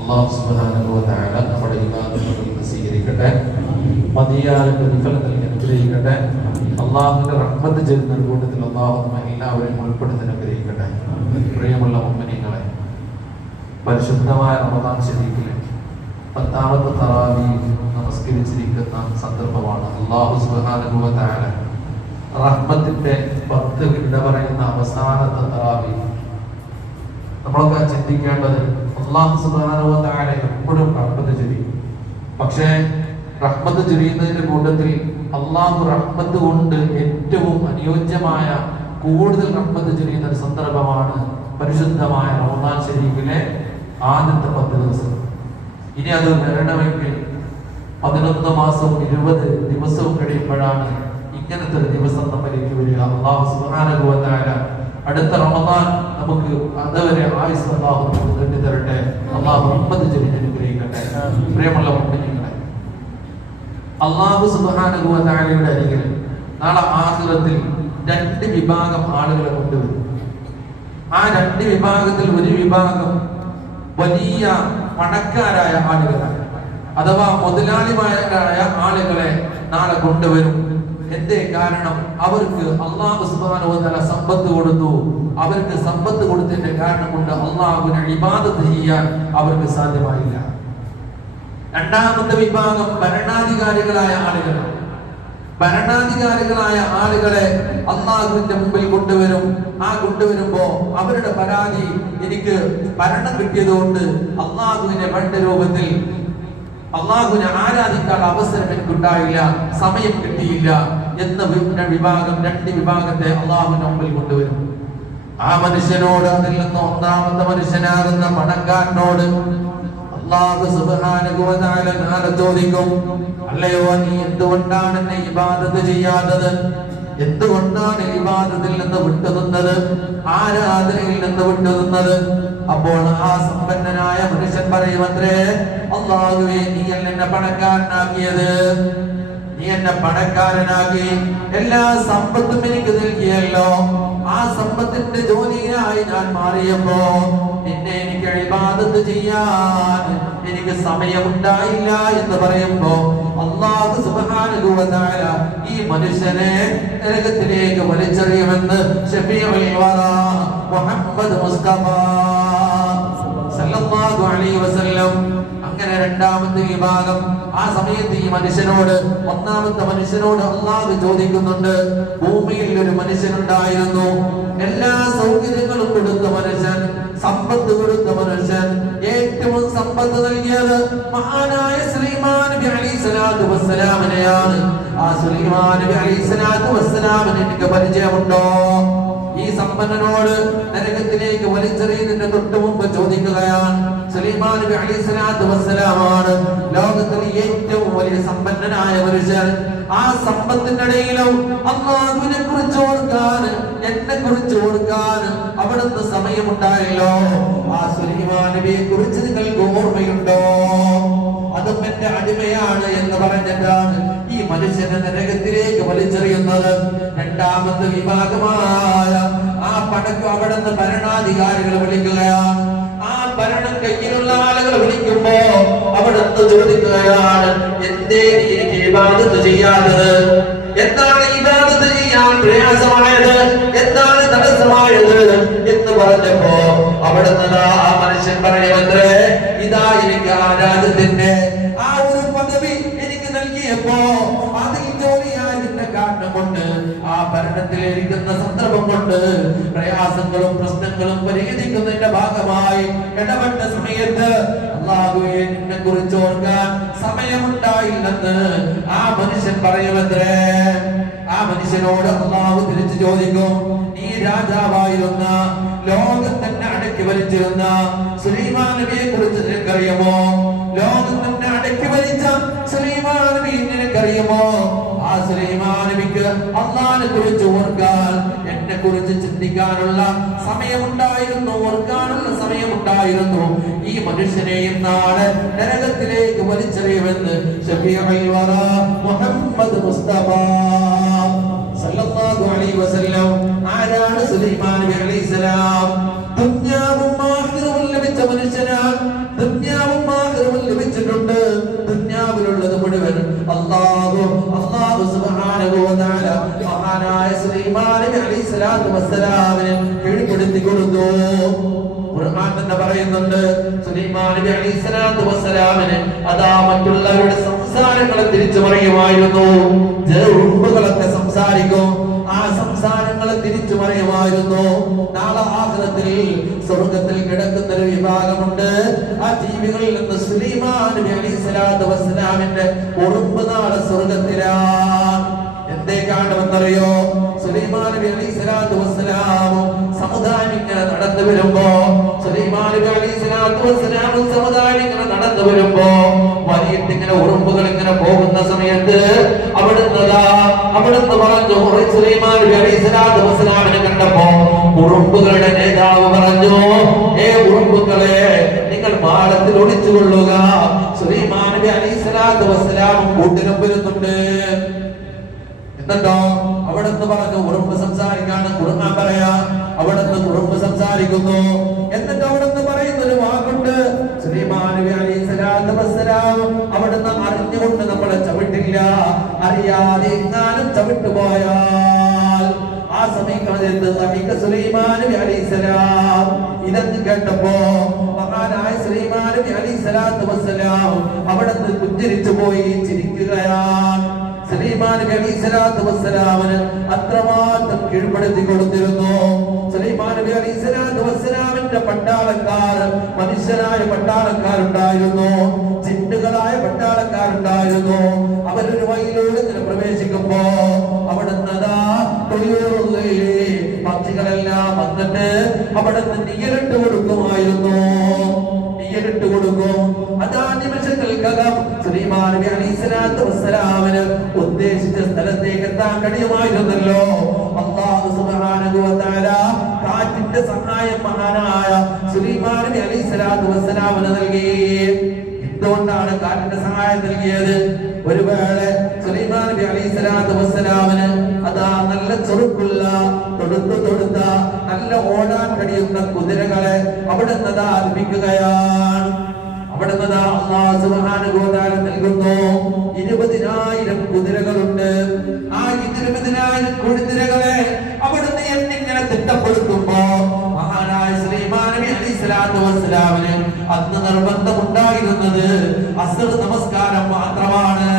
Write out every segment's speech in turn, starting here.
അള്ളാഹു തആല നമ്മുടെ ഇബാദത്തുകൾ സ്വീകരിക്കട്ടെ മതിയായ പ്രതിഫലം നൽകി അനുഗ്രഹിക്കട്ടെ. അള്ളാഹുവിന്റെ റഹ്മത്ത് ചെയ്യുന്ന ഒരു കൂട്ടത്തിൽ അള്ളാഹു എല്ലാവരെയും ഉൾപ്പെടുത്തി അനുഗ്രഹിക്കട്ടെ. പ്രിയമുള്ള മുമ്മനിങ്ങളെ പരിശുദ്ധമായ റമദാൻ ശരീഫിലെ പത്താമത്തെ തറാവി നമസ്കരിച്ചിരിക്കുന്ന സന്ദർഭമാണ് അള്ളാഹു വ റഹ്മത്തിന്റെ പത്ത് വിട പറയുന്ന അവസാനത്തെ തറാവി നമ്മളൊക്കെ ചിന്തിക്കേണ്ടത് അള്ളാഹു തആല എപ്പോഴും റഹ്മത്ത് ചൊരിയും പക്ഷേ റഹ്മത്ത് ചൊരിയുന്നതിന്റെ കൂട്ടത്തിൽ അള്ളാഹു റഹ്മത്ത് കൊണ്ട് ഏറ്റവും അനുയോജ്യമായ കൂടുതൽ റഹ്മത്ത് ചൊരിയുന്ന ഒരു സന്ദർഭമാണ് പരിശുദ്ധമായ റമദാൻ ശരീഫിലെ ആദ്യത്തെ പത്ത് ദിവസം. ഇനി അത് വരണമെങ്കിൽ പതിനൊന്ന് മാസവും ഇരുപത് ദിവസവും കഴിയുമ്പോഴാണ് ഇങ്ങനത്തെ ഒരു ദിവസം നമ്മളിലേക്ക് വരിക. അള്ളാഹു തആല അടുത്ത റമദാൻ നമുക്ക് അതുവരെ ആയുസ് അള്ളാഹു നീട്ടി തരട്ടെ. അള്ളാഹു മുപ്പത് ജനിച്ച് അനുഗ്രഹിക്കട്ടെ. പ്രിയമുള്ള മുമ്പിനിങ്ങളെ അള്ളാഹു തആലയുടെ അരികിൽ നാളെ ആഖിറത്തിൽ രണ്ട് വിഭാഗം ആളുകളെ കൊണ്ടുവരും. ആ രണ്ട് വിഭാഗത്തിൽ ഒരു വിഭാഗം വലിയ പണക്കാരായ ആളുകളാണ്. അഥവാ മുതലാളിമാരായ ആളുകളെ നാളെ കൊണ്ടുവരും. എന്തേ കാരണം? അവർക്ക് അള്ളാഹു സുബ്ഹാനഹു വ തആല സമ്പത്ത് കൊടുത്തു. അവർക്ക് സമ്പത്ത് കൊടുത്തതിന്റെ കാരണം കൊണ്ട് അള്ളാഹുവിനെ ഇബാദത്ത് ചെയ്യാൻ അവർക്ക് സാധ്യമായില്ല. രണ്ടാമത്തെ വിഭാഗം ഭരണാധികാരികളായ ആളുകൾ ഭരണാധികാരികളായ ആളുകളെ അള്ളാഹുവിന്റെ മുമ്പിൽ കൊണ്ടുവരും. ആ കൊണ്ടുവരുമ്പോ അവരുടെ പരാതി എനിക്ക് ഭരണം കിട്ടിയതുകൊണ്ട് അള്ളാഹുവിനെ വേണ്ട രൂപത്തിൽ അള്ളാഹുവിനെ ആരാധിക്കാൻ അവസരം എനിക്കുണ്ടായില്ല സമയം കിട്ടിയില്ല. എന്ന വിഭാഗം രണ്ട് വിഭാഗത്തെ അള്ളാഹുവിന്റെ മുമ്പിൽ കൊണ്ടുവരും. ആ മനുഷ്യനോട് അതിൽ നിന്ന് ഒന്നാമത്തെ മനുഷ്യനാകുന്ന പണക്കാരനോട് അള്ളാഹു തആല നാളെ ചോദിക്കും അല്ലയോ നീ എന്തുകൊണ്ടാണ് എന്നെ ഇബാദത്ത് ചെയ്യാത്തത്? എന്തുകൊണ്ടാണ് ഇബാദത്തിൽ നിന്ന് വിട്ടുനിന്നത്? ആരാധനയിൽ നിന്ന് വിട്ടുനിന്നത്? അപ്പോൾ ആ സമ്പന്നനായ മനുഷ്യൻ പറയുമത്രേ അള്ളാഹുവേ നീ എന്നെ പണക്കാരനാക്കിയത്? നീ എന്നെ പണക്കാരനാക്കി. എല്ലാ സമ്പത്തും എനിക്ക് നൽകിയല്ലോ. ആ സമ്പത്തിന്റെ ജോലിയായി ഞാൻ മാറിയപ്പോ നിന്നെ എനിക്ക് അഴിബാദത്ത് ചെയ്യാൻ എനിക്ക് സമയമുണ്ടായില്ല എന്ന് പറയുമ്പോ അള്ളാഹു തആല ഈ മനുഷ്യനെ നരകത്തിലേക്ക് വലിച്ചെറിയുമെന്ന് മുഹമ്മദ് മുസ്തഫ സല്ലല്ലാഹു അലൈഹി വസല്ലം അങ്ങനെ രണ്ടാമത്തെ വിഭാഗം ആ സമയത്ത് ഈ മനുഷ്യനോട് ഒന്നാമത്തെ മനുഷ്യനോട് അള്ളാഹ് ചോദിക്കുന്നുണ്ട്. ഭൂമിയിൽ ഒരു മനുഷ്യനുണ്ടായിരുന്നു. എല്ലാ സൗകര്യങ്ങളും കൊടുത്ത മനുഷ്യൻ സമ്പത്ത് കൊടുത്ത മനുഷ്യൻ ഏറ്റവും സമ്പത്ത് നൽകിയത് മഹാനായ ശ്രീമാൻ നബി അലി ആ ശ്രീമാൻ നബി അലി വസ്സലാമിനെ എനിക്ക് പരിചയമുണ്ടോ? സമ്പന്നനോട് നരകത്തിലേക്ക് വലിച്ചെറിയുന്നതിന്റെ തൊട്ടു മുമ്പ് ചോദിക്കുകയാണ്. സുലൈമാൻ നബി അലൈഹി വസ്സലാമാണ്. ലോകത്തിലെ ഏറ്റവും വലിയ സമ്പന്നനായ മനുഷ്യൻ. ആ സമ്പത്തിന്റെ ഇടയിലും അള്ളാഹുവിനെ കുറിച്ച് ഓർക്കാൻ എന്നെ കുറിച്ച് ഓർക്കാൻ അവിടുന്ന് സമയമുണ്ടായല്ലോ. ആ സുലൈമാൻ നബിയെ കുറിച്ച് നിങ്ങൾക്ക് ഓർമ്മയുണ്ടോ? അതും എന്റെ അടിമയാണ് എന്ന് പറഞ്ഞിട്ടാണ് മനുഷ്യനെ നരകത്തിലേക്ക് വലിച്ചെറിയുന്നത് രണ്ടാമത്തെ വിഭാഗമായ ആ പടക്കം അവിടെ നിന്ന് ഭരണാധികാരികൾ വിളിക്കുകയാണ്. ആ ഭരണം കയ്യിലുള്ള ആളുകൾ വിളിക്കുമ്പോ അവിടെ നിന്ന് ചോദിക്കുകയാണ് എന്തേ എനിക്ക് ഇബാദത്ത് ചെയ്യാത്തത്? എന്താണ് ഇബാദത്ത് ചെയ്യാൻ പ്രയാസമായത്? എന്താണ് തടസ്സമായത്? എന്ന് പറഞ്ഞപ്പോ അവിടെ നിന്ന് ആ മനുഷ്യൻ പറയുമത്രേ ഇതാ എനിക്ക് ആ രാജ്യത്തിന്റെ ആ ഒരു പദവി എനിക്ക് നൽകിയപ്പോ ആ ഭരണത്തിലിരിക്കുന്ന സന്ദർഭം കൊണ്ട് പ്രയാസങ്ങളും പ്രശ്നങ്ങളും പരിഹരിക്കുന്നതിന്റെ ഭാഗമായി ഇടപെട്ട സമയത്ത് അള്ളാഹുവെ നിന്നെ കുറിച്ച് ഓർക്കാൻ സമയമുണ്ടായില്ലെന്ന് ആ മനുഷ്യൻ പറയുമത്രേ. ആ മനുഷ്യനോട് അള്ളാഹു തിരിച്ചു ചോദിക്കും നീ രാജാവായിരുന്ന ലോകം തന്നെ അടക്കി വലിച്ചിരുന്ന സുലൈമാൻ നബിയെ കുറിച്ച് നിനക്കറിയുമോ? ലോകം തന്നെ അടക്കി വലിച്ച സുലൈമാൻ നബി നിനക്കറിയുമോ? ആ നബിക്ക് അള്ളാഹിനെ കുറിച്ച് ഓർക്കാൻ എന്നെ കുറിച്ച് ചിന്തിക്കാനുള്ള സമയമുണ്ടായിരുന്നു ഓർക്കാനുള്ള സമയമുണ്ടായിരുന്നു. ഈ മനുഷ്യനെയും നാളെ നരകത്തിലേക്ക് വലിച്ചെറിയുമെന്ന് മുഹമ്മദ് മുസ്തഫ സല്ലല്ലാഹു അലൈഹി വസല്ലം. ആരാണ് നബി ലഭിച്ച മനുഷ്യനാണ് ദുനിയാവ് വസ്സലാമിന് കീഴ്പ്പെടുത്തി കൊടുത്തു. ഖുർആൻ തന്നെ പറയുന്നുണ്ട് സുലൈമാൻ നബി അലൈഹി സ്വലാത്തു വസ്സലാമിന് അതാ മറ്റുള്ളവരുടെ സംസാരങ്ങളെ തിരിച്ചു പറയുമായിരുന്നു. ജറുമ്പുകളൊക്കെ സംസാരിക്കും ആ സംസാരങ്ങളെ തിരിച്ചു പറയുമായിരുന്നു. നാളെ ആഹ്ലത്തിൽ സ്വർഗത്തിൽ കിടക്കുന്ന ഒരു വിഭാഗമുണ്ട്. ആ ജീവികളിൽ നിന്ന് സുലൈമാൻ നബി അലൈഹി സ്വലാത്തു വസ്സലാമിന്റെ ഉറുമ്പ് നാളെ സ്വർഗത്തിലാണ് എന്തേ കാണുമെന്നറിയോ സുലൈമാൻ നബി അലൈഹി സ്വലാത്തു നടന്നു വരുമ്പോ സുലൈമാൻ നബി അലൈഹി സ്വലാത്തു നടന്നു വരുമ്പോ വലിയിട്ട് ഉറുമ്പുകൾ ഇങ്ങനെ പോകുന്ന സമയത്ത് അവിടുന്ന് അവിടുന്ന് പറഞ്ഞു "ഉറ- സുലൈമാൻ നബി അലൈഹി സ്വലാത്തു വസ്സലാമിനെ കണ്ടപ്പോ ഉറുമ്പുകളുടെ നേതാവ് പറഞ്ഞു ഏ ഉറുമ്പുകളെ നിങ്ങൾ മാളത്തിൽ ഒളിച്ചുകൊള്ളുക. സുലൈമാൻ നബി അലൈഹി സ്വലാത്തു കൂട്ടിനും വരുന്നുണ്ട് എന്നിട്ടോ അവിടുന്ന് പറഞ്ഞു ഉറുമ്പ് സംസാരിക്കാണ് ഖുർആൻ പറയാ അവിടുന്ന് ഉറുമ്പ് സംസാരിക്കുന്നു. എന്നിട്ട് അവിടുന്ന് പറയുന്ന ഒരു വാക്കുണ്ട് അവിടുന്ന് അറിഞ്ഞുകൊണ്ട് നമ്മളെ ചവിട്ടില്ല. അറിയാതെ എങ്ങാനും ചവിട്ടുപോയാൽ ആ സമയത്ത് നബിക സുലൈമാൻ നബി അലൈഹി ഇതെന്ന് കേട്ടപ്പോ മഹാനായ സുലൈമാൻ നബി അലൈഹി സ്വലാത്തു വസ്സലാം അവിടുന്ന് പുഞ്ചിരിച്ചു പോയി ചിരിക്കുകയാണ്. സുലൈമാൻ നബി അലൈഹി സ്വലാത്തു വസ്സലാമിന് അത്രമാത്രം കീഴ്പ്പെടുത്തി കൊടുത്തിരുന്നു. സലീമാൻ നബി അലൈഹി സ്വലാത്തു വസ്സലാമിന്റെ പട്ടാളക്കാർ മനുഷ്യരായ പട്ടാളക്കാരുണ്ടായിരുന്നു. ചിണ്ടുകളായ പട്ടാളക്കാരുണ്ടായിരുന്നു. അവരൊരു ഇങ്ങനെ പ്രവേശിക്കുമ്പോ അവിടുന്ന് അതാ പക്ഷികളെല്ലാം വന്നിട്ട് അവിടുന്ന് നീരിട്ട് കൊടുക്കുമായിരുന്നു. നിമിഷങ്ങൾക്കകം ശ്രീമാൻ നബി അലൈഹി സ്വലാത്തു വസ്സലാമിന് ഉദ്ദേശിച്ച സ്ഥലത്തേക്ക് എത്താൻ കഴിയുമായിരുന്നല്ലോ. അല്ലാഹു സുബ്ഹാനഹു വ കാറ്റിന്റെ സഹായം മഹാനായ ശ്രീമാൻ നബി അലൈഹി സ്വലാത്തു വസ്സലാമിന് നൽകി. എന്തുകൊണ്ടാണ് കാറ്റിന്റെ സഹായം നൽകിയത്? ഒരു വേള സുലൈമാൻ നബി അലൈഹി സ്വലാത്തു വസ്സലാമിന് അതാ നല്ല ചുറുക്കുള്ള തൊടുത്തു തൊടുത്ത നല്ല ഓടാൻ കഴിയുന്ന കുതിരകളെ അവിടെ നിന്നതാ ആരംഭിക്കുകയാണ് അവിടെ നിന്ന് സുബ്ഹാനഹു വ തആല നൽകുന്നു. ഇരുപതിനായിരം കുതിരകളുണ്ട്. ആ ഇരുപതിനായിരം കുതിരകളെ അവിടുന്ന് എന്നിങ്ങനെ തിട്ടപ്പെടുത്തുമ്പോ മഹാനായ ശ്രീമാൻ നബി അലൈഹി സ്വലാത്തു വസ്സലാമിന് അന്ന് നിർബന്ധമുണ്ടായിരുന്നത് അസർ നമസ്കാരം മാത്രമാണ്.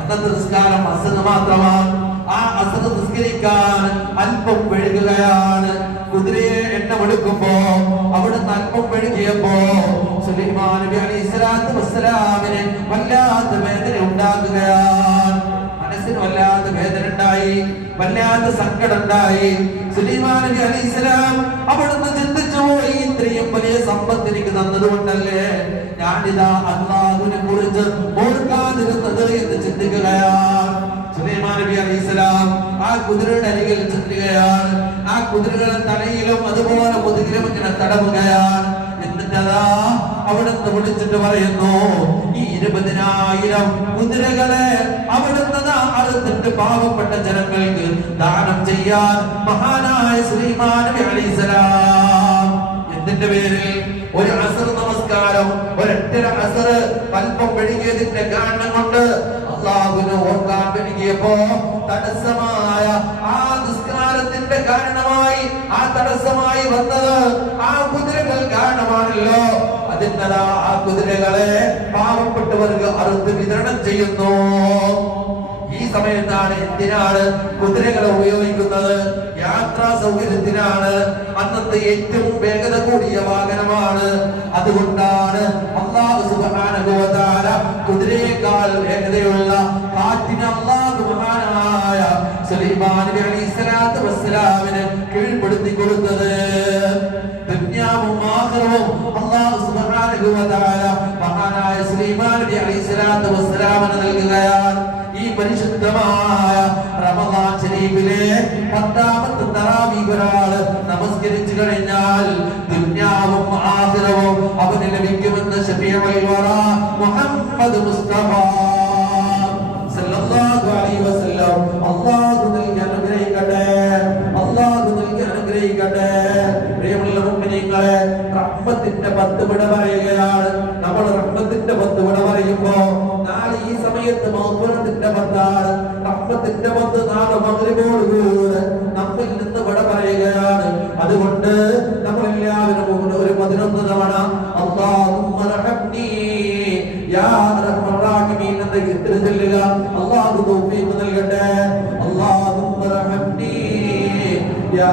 അന്നത്തെ നിസ്കാരം അസർ മാത്രമാണ്. ആ അസർ നിസ്കരിക്കാൻ അല്പം വെഴുകുകയാണ് കുതിരയെ എണ്ണമെടുക്കുമ്പോ അവിടെ അല്പം വെഴുകിയപ്പോ സുലൈമാൻ നബി അലൈഹി സ്വലാത്തു വസ്സലാമിന് വല്ലാത്ത വേദന ഉണ്ടാകുകയാണ്. മനസ്സിന് വല്ലാത്ത വേദന ഉണ്ടായി വല്ലാത്ത സങ്കടം ഉണ്ടായി. സുലൈമാൻ നബി അലൈഹി സ്വലാം അവിടുന്ന് ചിന്തിച്ചു ഇത്രയും വലിയ സമ്പത്ത് എനിക്ക് തന്നതുകൊണ്ടല്ലേ ഞാനിതാ അള്ളാഹുവിനെ കുറിച്ച് ഓർക്കാതിരുന്നത്? എന്ന് ചിന്തിക്കുകയാണ്. സുലൈമാൻ നബി അലൈഹി സ്വലാം ആ കുതിരയുടെ അരികിൽ ആ കുതിരകളെ തലയിലും അതുപോലെ മുതുകിലും ഇങ്ങനെ തടവുകയാണ്. എന്നിട്ടതാ അവിടുന്ന് പറയുന്നു ഈ ഇരുപതിനായിരം കുതിരകളെ അവിടുന്ന് അറുത്തിട്ട് പാവപ്പെട്ട ജനങ്ങൾക്ക് ദാനം ചെയ്യാൻ മഹാനായ ശ്രീമാൻ സ്വലാം. എന്തിന്റെ പേരിൽ? ഒരു അസർ നമസ്കാരം ഒരൊറ്റ അസർ അല്പം വെഴുകിയതിന്റെ കാരണം കൊണ്ട് അള്ളാഹുവിനെ ഓർക്കാൻ വൈകിയപ്പോ തടസ്സമായ ആ നിസ്കാരത്തിന്റെ കാരണമായി ആ തടസ്സമായി വന്നത് ആ കുതിരകൾ കാരണമാണല്ലോ. അതിന്നതാ ആ കുതിരകളെ പാവപ്പെട്ടവർക്ക് അറുത്ത് വിതരണം ചെയ്യുന്നു. ഈ സമയത്താണ് എന്തിനാണ് കുതിരകളെ ഉപയോഗിക്കുന്നത്? യാത്രാ സൗകര്യത്തിനാണ്. അന്നത്തെ ഏറ്റവും വേഗത കൂടിയ വാഹനമാണ്. അതുകൊണ്ടാണ് അള്ളാഹു തആല കുതിരയേക്കാൾ വേഗതയുള്ള കാറ്റിന് അള്ളാഹു മഹാനായ സുലൈമാൻ നബി അലൈഹിസ്സലാത്തു വസ്സലാമിന് കീഴ്പ്പെടുത്തി കൊടുത്തത്. ദുനിയാവും ആഖിറവും അല്ലാഹു സുബ്ഹാനഹു തആല മഹാനായ സുലൈമാൻ നബി അലൈഹി വസ്സലാമിന് നൽകുകയാണ്. ഈ പരിശുദ്ധമായ റമദാൻ ശരീഫിലെ പത്താമത്തെ തറാവീഹ് ഒരാൾ നമസ്കരിച്ചു കഴിഞ്ഞാൽ ദുനിയാവും ആഖിറവും അവന് ലഭിക്കുമെന്ന് ശഫീഉൽ വറ മുഹമ്മദ് മുസ്തഫ. അടുത്തേക്ക് തിരിച്ചെല്ലുക അള്ളാഹു നൽകട്ടെ. അള്ളാഹു യാ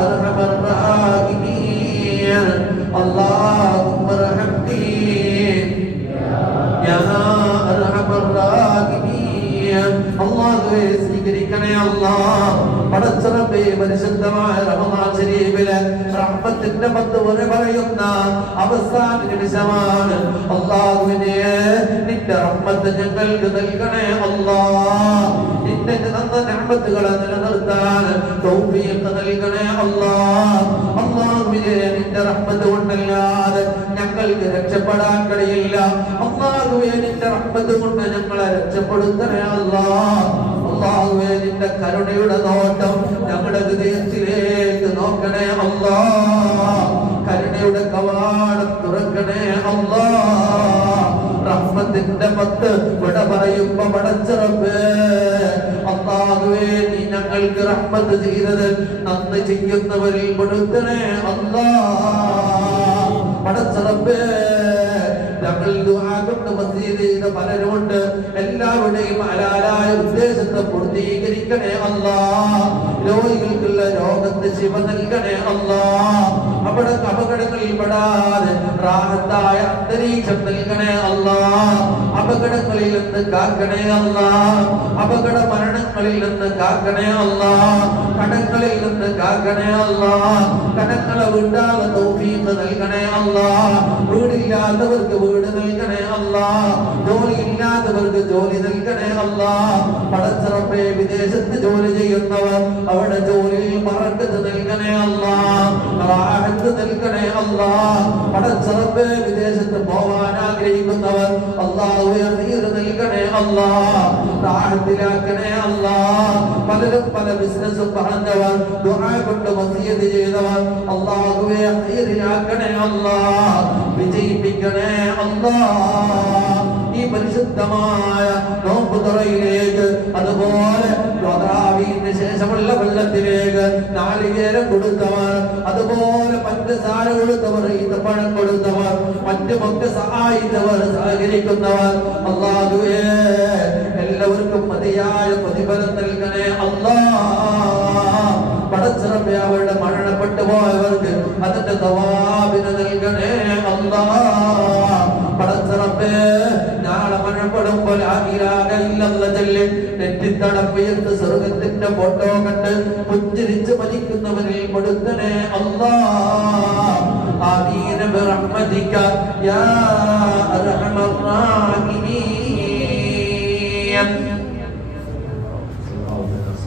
അള്ളാഹുവെ സ്വീകരിക്കണേ അല്ലാ പടച്ചറബേ പരിശുദ്ധമായ റമദാൻ റഹ്മത്തിന്റെ പത്ത് വരെ പറയുന്ന അവസാന നിമിഷമാണ്. അള്ളാഹുവിനെ നിന്റെ റഹ്മത്ത് ഞങ്ങൾക്ക് നൽകണേ അല്ലാ നിന്റെ തന്ന നിഅമത്തുകളെ നിലനിർത്താൻ തൗഫീഖ് നൽകണേ അല്ലാ അള്ളാഹുവിനെ നിന്റെ റഹ്മത്ത് കൊണ്ടല്ലാതെ ഞങ്ങൾക്ക് രക്ഷപ്പെടാൻ കഴിയില്ല. അള്ളാഹുവെ നിന്റെ റഹ്മത്ത് കൊണ്ട് ഞങ്ങളെ രക്ഷപ്പെടുത്തണേ അല്ലാ അള്ളാഹുവെ നിന്റെ കരുണയുടെ നോട്ടം ഞങ്ങളുടെ ഹൃദയത്തിലേക്ക് നോക്കണേ അള്ളാ. കരുണയുടെ കവാടം തുറക്കണേ അള്ളാ. റഹ്മത്തിന്റെ പത്ത് വിട പറയുമ്പോ പടച്ചിറപ്പ്. അള്ളാഹുവേ നീ ഞങ്ങൾക്ക് റഹ്മത്ത് ചെയ്തത് നന്ദി ചെയ്യുന്നവരിൽ പെടുത്തണേ അള്ളാ. പടച്ചിറപ്പ്. ഞങ്ങൾ ദുആ കൊണ്ട് വസീത് ചെയ്ത പലരുമുണ്ട്. എല്ലാവരുടെയും ഹലാലായ ഉദ്ദേശത്തെ പൂർത്തീകരിക്കണേ അല്ലാ രോഗികൾക്കുള്ള രോഗത്തെ ശിവ നൽകണേ അല്ലാ അവിടെ അപകടങ്ങളിൽ പെടാതെ റാഹത്തായ അന്തരീക്ഷം നൽകണേ അല്ലാ അപകടങ്ങളിൽ നിന്ന് കാക്കണേ അല്ലാ അപകട മരണങ്ങളിൽ നിന്ന് കാക്കണേ അല്ലാ കടങ്ങളിൽ നിന്ന് കാക്കണേ അല്ലാ കടങ്ങളെ വീണ്ടാതെ തൗഫീഖ് നൽകണേ അല്ലാ വീടില്ലാത്തവർക്ക് വീട് നൽകണേ അല്ലാ ജോലി ഇല്ലാത്തവർക്ക് ജോലി നൽകണേ അല്ല പടച്ചിറപ്പെ വിദേശത്ത് ജോലി ചെയ്യുന്നവർ അവിടെ ജോലിയിൽ മറക്കത്ത് നൽകണേ അല്ല നൽകണേ അല്ല പടച്ചിറപ്പെ വിദേശത്ത് പോവാൻ ആഗ്രഹിക്കുന്നവർ അള്ളാഹുവെ നീർ നൽകണേ അല്ല പലരും പല ബിസിനസ് പറഞ്ഞവർ ദുആ കൊണ്ട് വസിയത്ത് ചെയ്തവർ അള്ളാഹുവെ ഹൈറിലാക്കണേ അല്ലാ വിജയിപ്പിക്കണേ അല്ലാ പരിശുദ്ധമായ നോമ്പ് തുറയിലേക്ക് അതുപോലെ ദ്വാദാവീന് ശേഷമുള്ള വെള്ളത്തിലേക്ക് നാളികേരം കൊടുത്തവർ അതുപോലെ പഞ്ചസാര കൊടുത്തവർ ഈത്തപ്പഴം കൊടുത്തവർ മറ്റുമൊക്കെ സഹായിച്ചവർ സഹകരിക്കുന്നവർ. അള്ളാഹുവേ എല്ലാവർക്കും മതിയായ പ്രതിഫലം നൽകണേ അള്ളാ. പടച്ചിറപ്പെ അവരുടെ മരണപ്പെട്ടു പോയവർക്ക് അതിന്റെ തവാബിന് നൽകണേ അള്ളാ. പടച്ചിറപ്പേ നെറ്റിത്തടപ്പുയർത്ത് സ്വർഗത്തിന്റെ ഫോട്ടോ കണ്ട് പുഞ്ചിരിച്ച് മരിക്കുന്നവരിൽ കൊടുത്തനെ അള്ളാ ആമീന ബിറഹ്മതിക യാ അർഹമർ